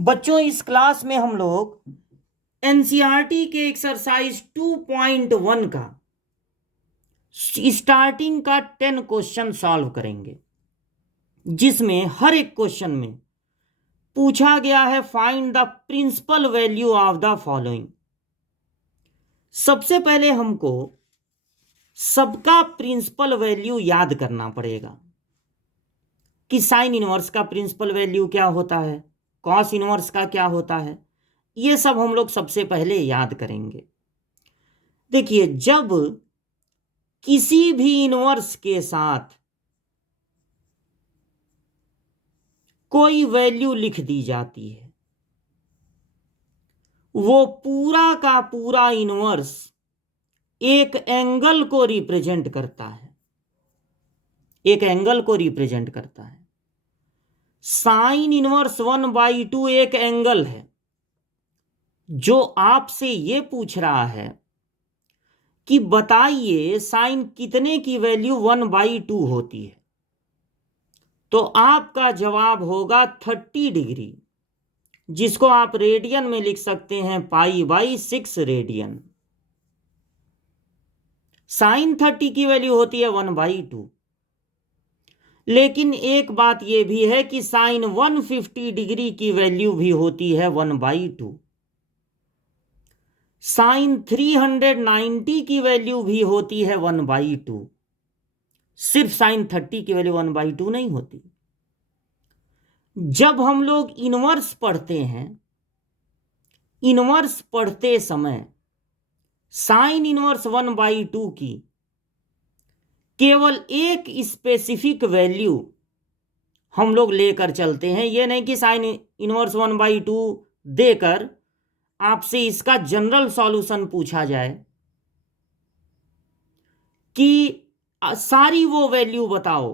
बच्चों, इस क्लास में हम लोग एनसीईआरटी के एक्सरसाइज 2.1 का स्टार्टिंग का 10 क्वेश्चन सॉल्व करेंगे, जिसमें हर एक क्वेश्चन में पूछा गया है find the principal value of the following. सबसे पहले हमको सबका प्रिंसिपल वैल्यू याद करना पड़ेगा कि साइन इनवर्स का प्रिंसिपल वैल्यू क्या होता है, कॉस इनवर्स का क्या होता है। ये सब हम लोग सबसे पहले याद करेंगे। देखिए, जब किसी भी इनवर्स के साथ कोई वैल्यू लिख दी जाती है, वो पूरा का पूरा इनवर्स एक एंगल को रिप्रेजेंट करता है, एक एंगल को रिप्रेजेंट करता है। साइन इनवर्स 1/2 एक एंगल है। जो आपसे ये पूछ रहा है कि बताइए साइन कितने की वैल्यू 1/2 होती है, तो आपका जवाब होगा 30 डिग्री, जिसको आप रेडियन में लिख सकते हैं π/6 रेडियन। साइन 30 की वैल्यू होती है 1/2। लेकिन एक बात यह भी है कि साइन 150 डिग्री की वैल्यू भी होती है 1/2। साइन 390 की वैल्यू भी होती है 1/2। सिर्फ साइन 30 की वैल्यू 1/2 नहीं होती। जब हम लोग इनवर्स पढ़ते हैं, इनवर्स पढ़ते समय साइन इनवर्स 1/2 की केवल एक स्पेसिफिक वैल्यू हम लोग लेकर चलते हैं। यह नहीं कि साइन इनवर्स 1/2 देकर आपसे इसका जनरल सॉल्यूशन पूछा जाए कि सारी वो वैल्यू बताओ,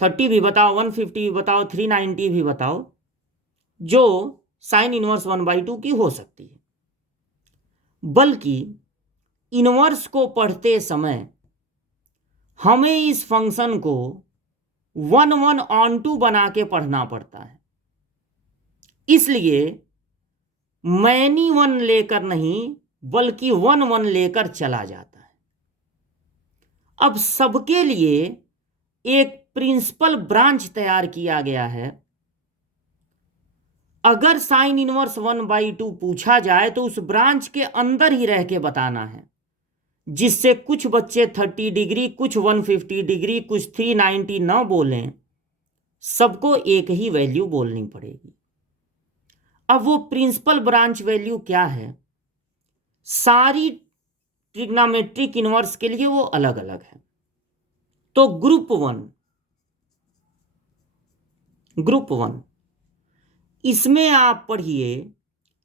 30 भी बताओ, 150 भी बताओ, 390 भी बताओ, जो साइन इनवर्स 1/2 की हो सकती है। बल्कि इनवर्स को पढ़ते समय हमें इस फंक्शन को 1/1 बना के पढ़ना पड़ता है। इसलिए मैनी 1 लेकर नहीं, बल्कि 1/1 लेकर चला जाता है। अब सबके लिए एक प्रिंसिपल ब्रांच तैयार किया गया है। अगर साइन इनवर्स 1/2 पूछा जाए तो उस ब्रांच के अंदर ही रह के बताना है, जिससे कुछ बच्चे 30 डिग्री, कुछ 150 डिग्री, कुछ 390 न बोलें। सबको एक ही वैल्यू बोलनी पड़ेगी। अब वो प्रिंसिपल ब्रांच वैल्यू क्या है, सारी ट्रिग्नोमेट्रिक इनवर्स के लिए वो अलग अलग है। तो ग्रुप वन इसमें आप पढ़िए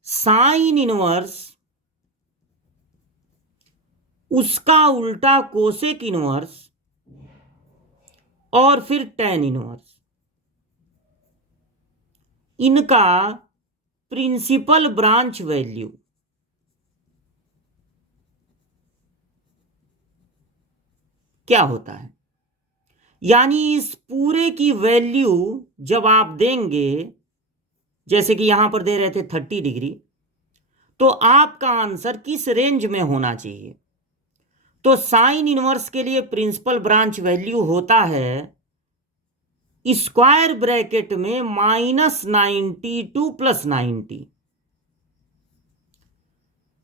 साइन इनवर्स, उसका उल्टा कोसेक इनवर्स, और फिर टैन इनवर्स। इनका प्रिंसिपल ब्रांच वैल्यू क्या होता है। यानी इस पूरे की वैल्यू जब आप देंगे, जैसे कि यहां पर दे रहे थे 30 डिग्री, तो आपका आंसर किस रेंज में होना चाहिए। तो साइन इनवर्स के लिए प्रिंसिपल ब्रांच वैल्यू होता है स्क्वायर ब्रैकेट में -90 टू +90।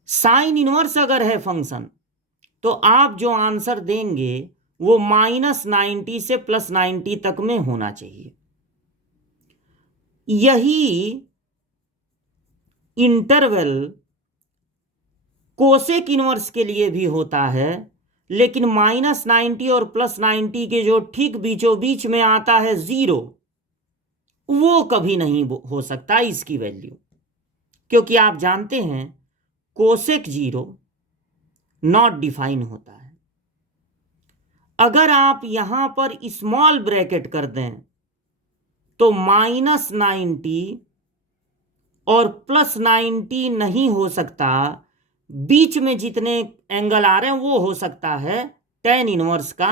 साइन इनवर्स अगर है फंक्शन, तो आप जो आंसर देंगे वो -90 से +90 तक में होना चाहिए। यही इंटरवल कोसेक इनवर्स के लिए भी होता है, लेकिन -90 और +90 के जो ठीक बीचों बीच में आता है 0, वो कभी नहीं हो सकता इसकी वैल्यू, क्योंकि आप जानते हैं कोसेक 0 नॉट डिफाइन होता है। अगर आप यहां पर स्मॉल ब्रैकेट कर दें तो -90 और +90 नहीं हो सकता, बीच में जितने एंगल आ रहे हैं वो हो सकता है टैन इनवर्स का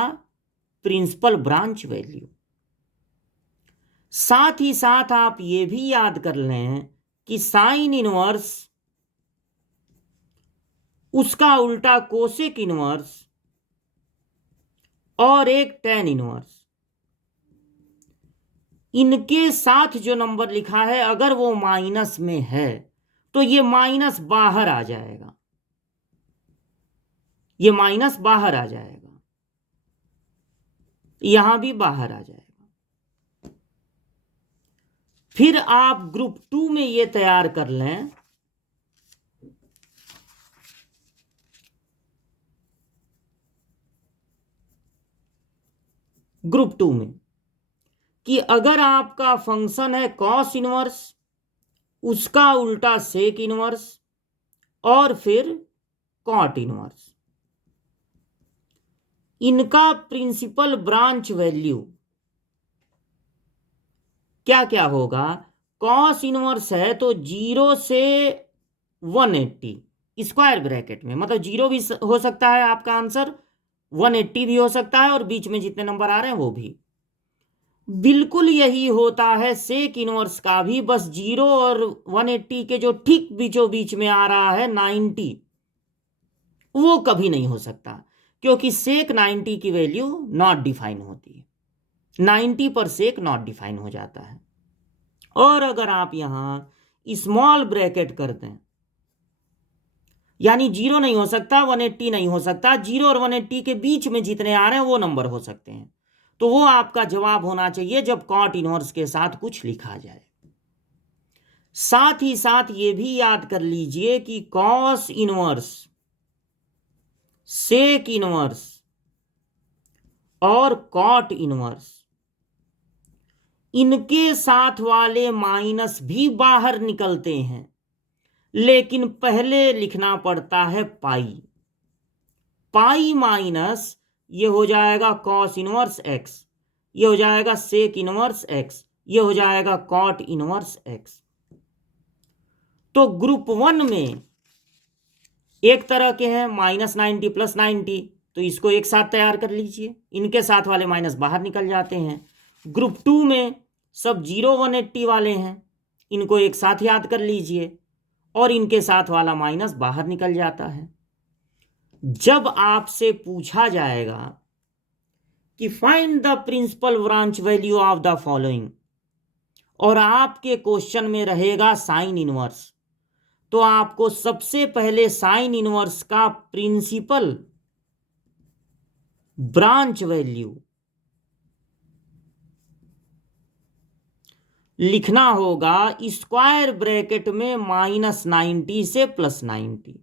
प्रिंसिपल ब्रांच वैल्यू। साथ ही साथ आप ये भी याद कर लें कि साइन इनवर्स उसका उल्टा कोसेक इनवर्स और एक टेन इनवर्स, इनके साथ जो नंबर लिखा है अगर वो माइनस में है तो ये माइनस बाहर आ जाएगा, ये माइनस बाहर आ जाएगा, यहां भी बाहर आ जाएगा। फिर आप ग्रुप 2 में ये तैयार कर लें ग्रुप 2 में कि अगर आपका फंक्शन है कॉस इनवर्स, उसका उल्टा सेक इनवर्स और फिर कॉट इनवर्स, इनका प्रिंसिपल ब्रांच वैल्यू क्या क्या होगा। कॉस इनवर्स है तो 0 से 180 स्क्वायर ब्रैकेट में, मतलब 0 भी हो सकता है आपका आंसर, 180 भी हो सकता है और बीच में जितने नंबर आ रहे हैं वो भी। बिल्कुल यही होता है सेक इनवर्स का भी, बस 0 और 180 के जो ठीक बीचों बीच में आ रहा है 90, वो कभी नहीं हो सकता क्योंकि सेक 90 की वैल्यू नॉट डिफाइन होती है, 90 पर सेक नॉट डिफाइन हो जाता है। और अगर आप यहां स्मॉल ब्रैकेट कर दें, यानी 0 नहीं हो सकता, 180 नहीं हो सकता, 0 और 180 के बीच में जितने आ रहे हैं वो नंबर हो सकते हैं, तो वो आपका जवाब होना चाहिए जब कॉट इनवर्स के साथ कुछ लिखा जाए। साथ ही साथ ये भी याद कर लीजिए कि कॉस इनवर्स, सेक इनवर्स और कॉट इनवर्स, इनके साथ वाले माइनस भी बाहर निकलते हैं, लेकिन पहले लिखना पड़ता है पाई। पाई माइनस ये हो जाएगा कॉस इनवर्स एक्स, ये हो जाएगा सेक इनवर्स एक्स, ये हो जाएगा कॉट इनवर्स एक्स। तो ग्रुप 1 में एक तरह के हैं -90 +90, तो इसको एक साथ तैयार कर लीजिए, इनके साथ वाले माइनस बाहर निकल जाते हैं। ग्रुप 2 में सब 0 180 वाले हैं, इनको एक साथ याद कर लीजिए और इनके साथ वाला माइनस बाहर निकल जाता है। जब आपसे पूछा जाएगा कि find the principal branch value of the following और आपके क्वेश्चन में रहेगा साइन इनवर्स, तो आपको सबसे पहले साइन इनवर्स का प्रिंसिपल ब्रांच वैल्यू लिखना होगा स्क्वायर ब्रैकेट में -90 से +90।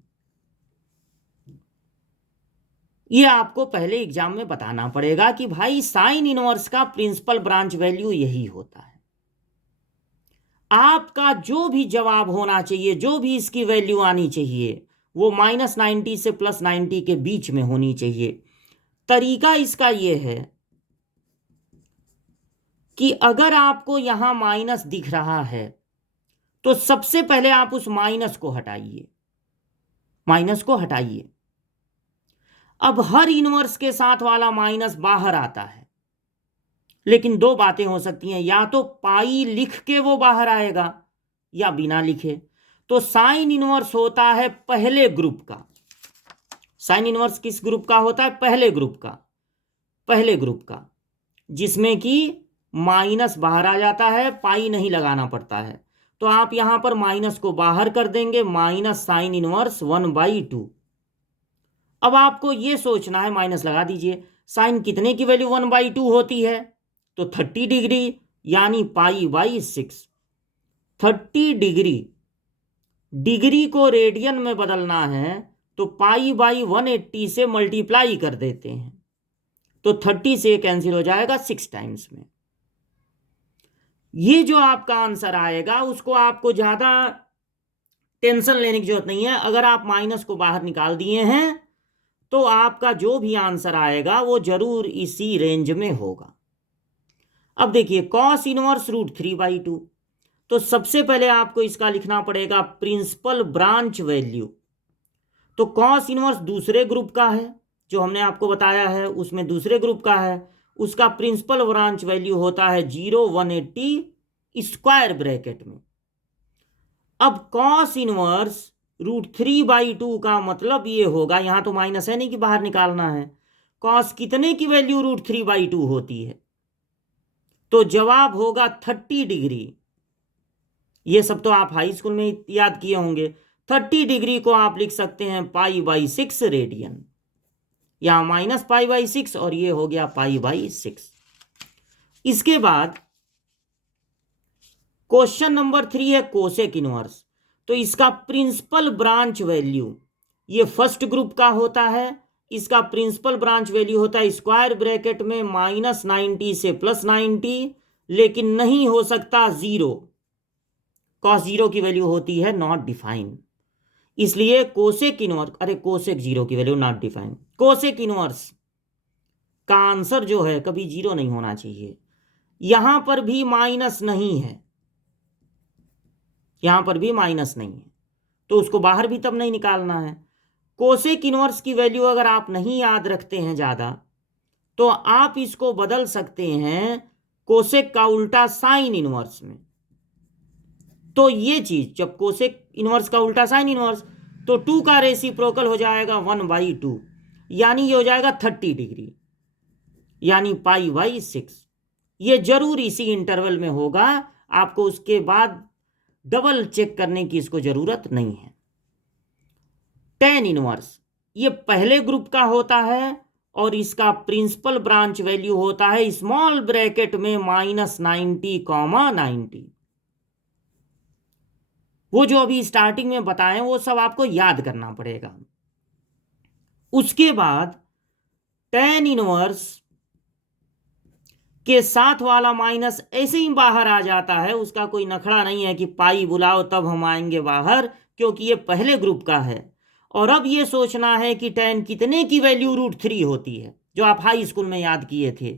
ये आपको पहले एग्जाम में बताना पड़ेगा कि भाई साइन इनवर्स का प्रिंसिपल ब्रांच वैल्यू यही होता है। आपका जो भी जवाब होना चाहिए, जो भी इसकी वैल्यू आनी चाहिए, वो -90 से +90 के बीच में होनी चाहिए। तरीका इसका यह है कि अगर आपको यहां माइनस दिख रहा है तो सबसे पहले आप उस माइनस को हटाइए, माइनस को हटाइए। अब हर इनवर्स के साथ वाला माइनस बाहर आता है, लेकिन दो बातें हो सकती हैं, या तो पाई लिख के वो बाहर आएगा या बिना लिखे। तो साइन इनवर्स होता है पहले ग्रुप का। साइन इनवर्स किस ग्रुप का होता है? पहले ग्रुप का, पहले ग्रुप का, जिसमें कि माइनस बाहर आ जाता है, पाई नहीं लगाना पड़ता है। तो आप यहां पर माइनस को बाहर कर देंगे, माइनस साइन इनवर्स 1/2। अब आपको यह सोचना है, माइनस लगा दीजिए, साइन कितने की वैल्यू 1/2 होती है? तो 30 डिग्री, यानी π/6। 30 डिग्री, डिग्री को रेडियन में बदलना है तो π/180 से मल्टीप्लाई कर देते हैं, तो 30 से कैंसिल हो जाएगा 6 टाइम्स में। ये जो आपका आंसर आएगा उसको आपको ज्यादा टेंशन लेने की जरूरत नहीं है। अगर आप माइनस को बाहर निकाल दिए हैं तो आपका जो भी आंसर आएगा वो जरूर इसी रेंज में होगा। अब देखिए कॉस इनवर्स √3/2, तो सबसे पहले आपको इसका लिखना पड़ेगा प्रिंसिपल ब्रांच वैल्यू। तो कॉस इनवर्स दूसरे ग्रुप का है, जो हमने आपको बताया है उसमें दूसरे ग्रुप का है, उसका प्रिंसिपल ब्रांच वैल्यू होता है 0 180 स्क्वायर ब्रैकेट में। अब कॉस इनवर्स √3/2 का मतलब ये होगा, यहां तो माइनस है नहीं कि बाहर निकालना है, कॉस कितने की वैल्यू √3/2 होती है, तो जवाब होगा 30 डिग्री। ये सब तो आप हाई स्कूल में याद किए होंगे। 30 डिग्री को आप लिख सकते हैं π/6 रेडियन, यहां -π/6 और ये हो गया π/6। इसके बाद क्वेश्चन नंबर 3 है कोसेक इनवर्स। तो इसका प्रिंसिपल ब्रांच वैल्यू, ये फर्स्ट ग्रुप का होता है, इसका प्रिंसिपल ब्रांच वैल्यू होता है स्क्वायर ब्रैकेट में -90 से +90, लेकिन नहीं हो सकता 0, cos 0 की वैल्यू होती है नॉट डिफाइंड, इसलिए कोसेक इनवर्स, अरे कोसेक 0 की value not defined, cosec inverse का आंसर जो है कभी 0 नहीं होना चाहिए। यहां पर भी माइनस नहीं है, यहां पर भी माइनस नहीं है, तो उसको बाहर भी तब नहीं निकालना है। कोसेक इनवर्स की वैल्यू अगर आप नहीं याद रखते हैं ज़्यादा, तो आप इसको बदल सकते हैं कोसेक का उल्टा साइन इनवर्स में। तो ये चीज, जब कोसेक इनवर्स का उल्टा साइन इनवर्स, तो 2 का रेसिप्रोकल हो जाएगा 1/2, यानी ये हो जाएगा 30 डिग्री, यानी π/6। ये जरूर इसी इंटरवल में होगा, आपको उसके बाद डबल चेक करने की इसको जरूरत नहीं है। टेन इनवर्स ये पहले ग्रुप का होता है और इसका प्रिंसिपल ब्रांच वैल्यू होता है स्मॉल ब्रैकेट में -90, 90। वो जो अभी स्टार्टिंग में बताएं वो सब आपको याद करना पड़ेगा। उसके बाद टेन इनवर्स के साथ वाला माइनस ऐसे ही बाहर आ जाता है, उसका कोई नखड़ा नहीं है कि पाई बुलाओ तब हम आएंगे बाहर, क्योंकि ये पहले ग्रुप का है। और अब ये सोचना है कि टेन कितने की वैल्यू √3 होती है, जो आप हाई स्कूल में याद किए थे।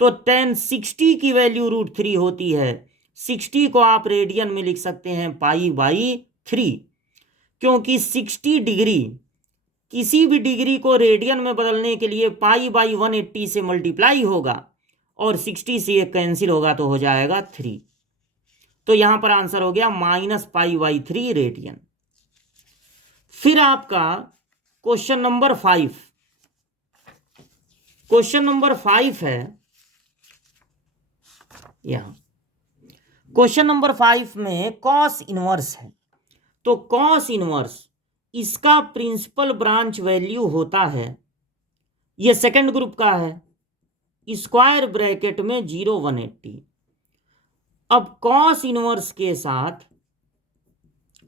तो टेन 60 की वैल्यू √3 होती है। 60 को आप रेडियन में लिख सकते हैं π/3, क्योंकि 60 डिग्री, किसी भी डिग्री को रेडियन में बदलने के लिए π/180 से मल्टीप्लाई होगा, और 60 से ये कैंसिल होगा तो हो जाएगा 3। तो यहां पर आंसर हो गया -π/3 रेडियन। फिर आपका क्वेश्चन नंबर 5, क्वेश्चन नंबर 5 है यहां। क्वेश्चन नंबर 5 में कॉस इनवर्स है। तो कॉस इनवर्स, इसका प्रिंसिपल ब्रांच वैल्यू होता है, ये सेकंड ग्रुप का है, स्क्वायर ब्रैकेट में 0 180। अब कॉस इनवर्स के साथ,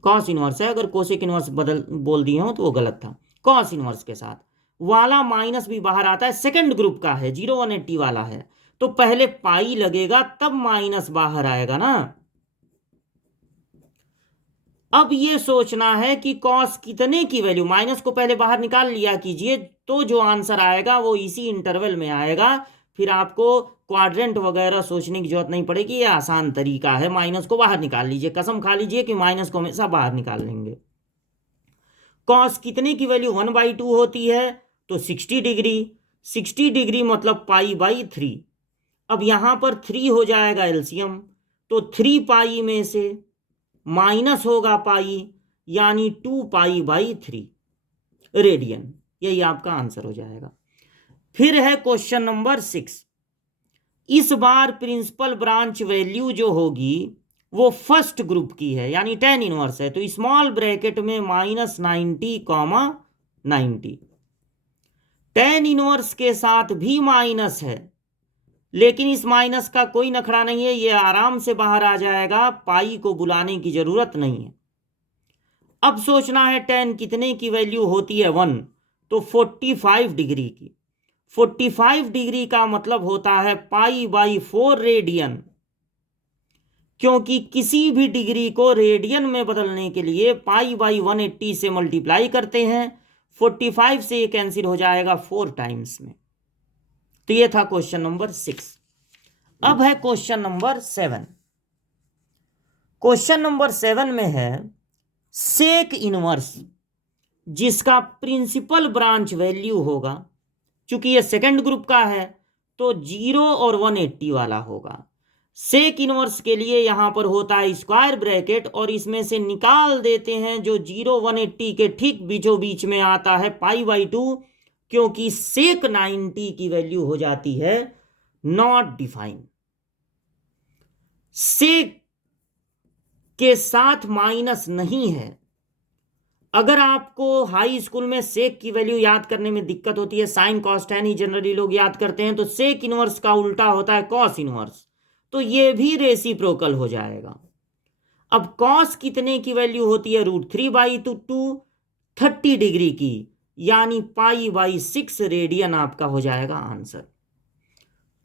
कॉस इनवर्स है, अगर कोसेक इनवर्स बदल बोल दिए हो तो वो गलत था। कॉस इनवर्स के साथ वाला माइनस भी बाहर आता है, सेकंड ग्रुप का है, 0 180 वाला है, तो पहले पाई लगेगा तब माइनस बाहर आएगा ना। अब ये सोचना है कि कॉस कितने की वैल्यू, माइनस को पहले बाहर निकाल लिया कीजिए, तो जो आंसर आएगा वो इसी इंटरवल में आएगा। फिर आपको क्वाड्रेंट वगैरह सोचने की जरूरत नहीं पड़ेगी, ये आसान तरीका है। माइनस को बाहर निकाल लीजिए, कसम खा लीजिए कि माइनस को हमेशा बाहर निकाल लेंगे। कॉस कितने की वैल्यू 1/2 होती है, तो 60 डिग्री, 60 डिग्री मतलब π/3। अब यहां पर 3 हो जाएगा एलसीएम, तो 3 पाई में से माइनस होगा पाई, यानी 2π/3 रेडियन। यही आपका आंसर हो जाएगा। फिर है क्वेश्चन नंबर 6। इस बार प्रिंसिपल ब्रांच वैल्यू जो होगी वो फर्स्ट ग्रुप की है, यानी टेन इनवर्स है, तो स्मॉल ब्रैकेट में -90, 90। टेन इनवर्स के साथ भी माइनस है, लेकिन इस माइनस का कोई नखरा नहीं है, ये आराम से बाहर आ जाएगा, पाई को बुलाने की जरूरत नहीं है। अब सोचना है टेन कितने की वैल्यू होती है 1, तो 45 डिग्री की। 45 डिग्री का मतलब होता है π/4 रेडियन, क्योंकि किसी भी डिग्री को रेडियन में बदलने के लिए π/180 से मल्टीप्लाई करते हैं, 45 से ये कैंसिल हो जाएगा 4 टाइम्स में। तो ये था क्वेश्चन नंबर 6। अब है क्वेश्चन नंबर 7। क्वेश्चन नंबर 7 में है सेक इनवर्स, जिसका प्रिंसिपल ब्रांच वैल्यू होगा, चूंकि ये सेकंड ग्रुप का है तो 0 और 180 वाला होगा। सेक इनवर्स के लिए यहां पर होता है स्क्वायर ब्रैकेट और इसमें से निकाल देते हैं जो 0 180 के ठीक बीचों बीच में आता है π/2, क्योंकि सेक 90 की वैल्यू हो जाती है नॉट डिफाइन। सेक के साथ माइनस नहीं है। अगर आपको हाई स्कूल में सेक की वैल्यू याद करने में दिक्कत होती है, साइन कॉस टैन ही जनरली लोग याद करते हैं, तो सेक इनवर्स का उल्टा होता है कॉस इनवर्स, तो ये भी रेसिप्रोकल हो जाएगा। अब कॉस कितने की वैल्यू होती है? √3/2 30 डिग्री की, यानी π/6 रेडियन आपका हो जाएगा आंसर।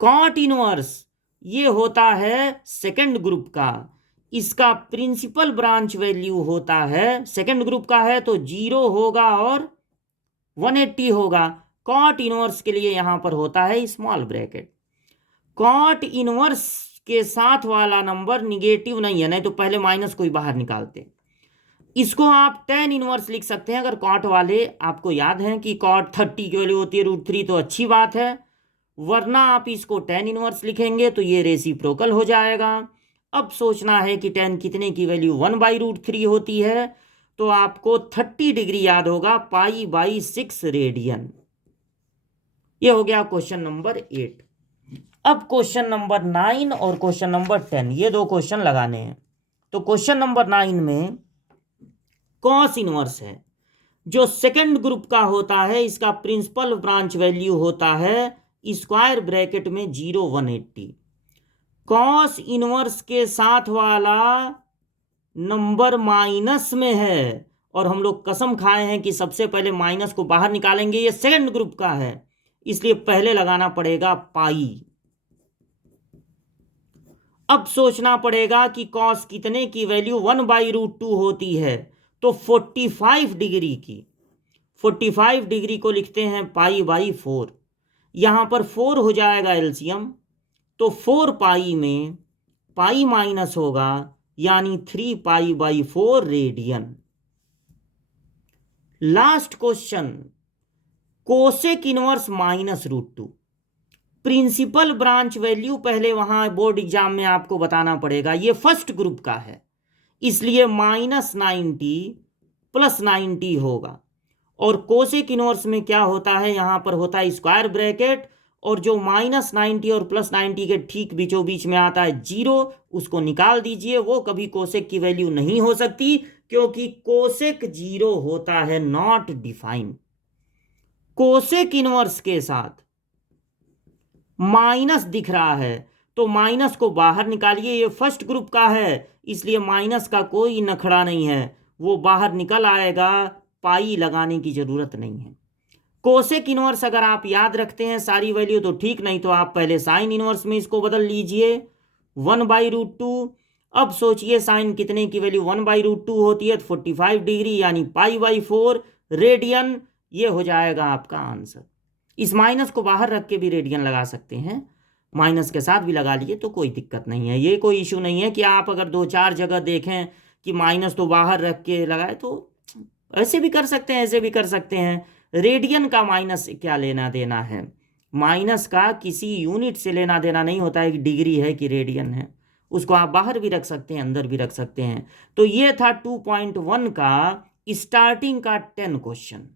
कॉट इनवर्स ये होता है सेकंड ग्रुप का, इसका प्रिंसिपल ब्रांच वैल्यू होता है, सेकंड ग्रुप का है तो 0 होगा और 180 होगा। कॉट इनवर्स के लिए यहां पर होता है स्मॉल ब्रैकेट। कॉट इनवर्स के साथ वाला नंबर निगेटिव नहीं है, नहीं तो पहले माइनस को ही बाहर निकालते। इसको आप टेन इनवर्स लिख सकते हैं अगर कॉट वाले आपको याद हैं कि कॉट 30 की वैल्यू होती है √3, तो अच्छी बात है, वरना आप इसको टेन इनवर्स लिखेंगे तो ये रेसिप्रोकल हो जाएगा। अब सोचना है कि टेन कितने की वैल्यू 1/√3 होती है, तो आपको 30 डिग्री याद होगा, π/6 रेडियन। ये हो गया क्वेश्चन नंबर 8। अब क्वेश्चन नंबर 9 और क्वेश्चन नंबर 10, ये दो क्वेश्चन लगाने हैं। तो क्वेश्चन नंबर 9 में कॉस इनवर्स है, जो सेकंड ग्रुप का होता है, इसका प्रिंसिपल ब्रांच वैल्यू होता है स्क्वायर ब्रैकेट में 0 180। कॉस इनवर्स के साथ वाला नंबर माइनस में है और हम लोग कसम खाए हैं कि सबसे पहले माइनस को बाहर निकालेंगे, ये सेकंड ग्रुप का है, इसलिए पहले लगाना पड़ेगा पाई। अब सोचना पड़ेगा कि कॉस कितने की वैल्यू 1/√2 होती है, तो 45 डिग्री की, 45 डिग्री को लिखते हैं π/4। यहां पर 4 हो जाएगा एलसीएम, तो 4 में पाई माइनस होगा, यानी 3π/4 radian. Last question, cosec inverse -√2। Principal branch value पहले वहां बोर्ड एग्जाम में आपको बताना पड़ेगा, ये फर्स्ट ग्रुप का है, इसलिए -90 + 90 होगा। और कोसेक इनवर्स में क्या होता है, यहां पर होता है स्क्वायर ब्रैकेट, और जो -90 और +90 के ठीक बीचों बीच में आता है 0, उसको निकाल दीजिए। वो कभी कोसेक की वैल्यू नहीं हो सकती, क्योंकि कोसेक 0 होता है नॉट डिफाइन। कोसेक इनवर्स के साथ माइनस दिख रहा है, तो माइनस को बाहर निकालिए, ये फर्स्ट ग्रुप का है, इसलिए माइनस का कोई नखड़ा नहीं है, वो बाहर निकल आएगा, पाई लगाने की जरूरत नहीं है। कोसेक इनवर्स अगर आप याद रखते हैं सारी वैल्यू तो ठीक, नहीं तो आप पहले साइन इनवर्स में इसको बदल लीजिए 1/√2। अब सोचिए साइन कितने की वैल्यू 1/√2 होती है, 45 डिग्री, यानी π/4 रेडियन। ये हो जाएगा आपका आंसर। इस माइनस को बाहर रख के भी रेडियन लगा सकते हैं, माइनस के साथ भी लगा लिए तो कोई दिक्कत नहीं है। ये कोई इशू नहीं है कि आप अगर 2-4 जगह देखें कि माइनस तो बाहर रख के लगाए, तो ऐसे भी कर सकते हैं, ऐसे भी कर सकते हैं। रेडियन का माइनस क्या लेना देना है, माइनस का किसी यूनिट से लेना देना नहीं होता है कि डिग्री है कि रेडियन है। उसको आप बाहर भी रख सकते हैं, अंदर भी रख सकते हैं। तो ये था 2.1 का स्टार्टिंग का 10 क्वेश्चन।